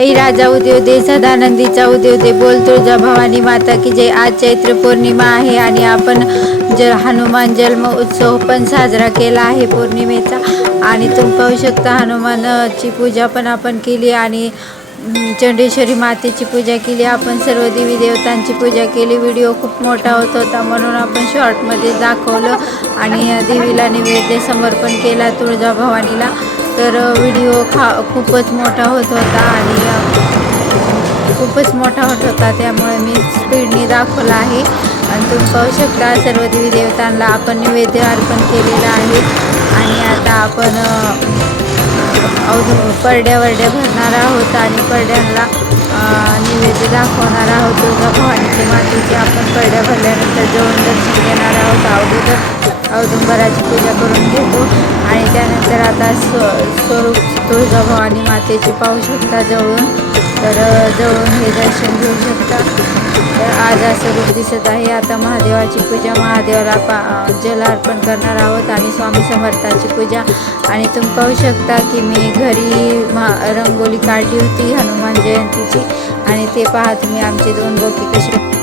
जय राजा उदय दे सदानंदीचा उदय दे, बोल तुळजा भवानी माता की जय। आज चैत्र पौर्णिमा आहे आणि आपण हनुमान जन्म उत्सव पण साजरा केला आहे पौर्णिमेचा। आणि तुम्ही पाहू शकता हनुमानाची पूजा पण आपण केली आणि चंडेश्वरी मातेची पूजा केली। आपण सर्व देवी देवतांची पूजा केली। व्हिडिओ खूप मोठा होत होता म्हणून आपण शॉर्टमध्ये दाखवलं आणि देवीला नैवेद्य समर्पण केला तुळजा भवानीला। तर व्हिडिओ खूपच मोठा होत होता आणि त्यामुळे मी स्पीडने दाखवला आहे। आणि तुम्ही पाहू शकता सर्व देवी देवतांना आपण नैवेद्य अर्पण केलेला आहे। आणि आता आपण परड्या भरणार आहोत आणि परड्यांना नैवेद्य दाखवणार आहोत तुळजा भवानीच्या मातेचे। आपण परड्या भरल्यानंतर जेवण दर्शन घेणार आहोत। औदुंबराची पूजा करून घेतो आणि त्यानंतर आता स्वरूप तुळजा भवानी मातेची पाहू शकता जवळून। तर जवळून हे दर्शन घेऊ शकता। तर आज असं रूप दिसत आहे। आता महादेवाची पूजा, महादेवाला जल अर्पण करणार आहोत आणि स्वामी समर्थाची पूजा। आणि तुम्ही पाहू शकता की मी घरी रंगोली काढली होती हनुमान जयंतीची आणि ते पहा तुम्ही आमचे 2 बोके कसे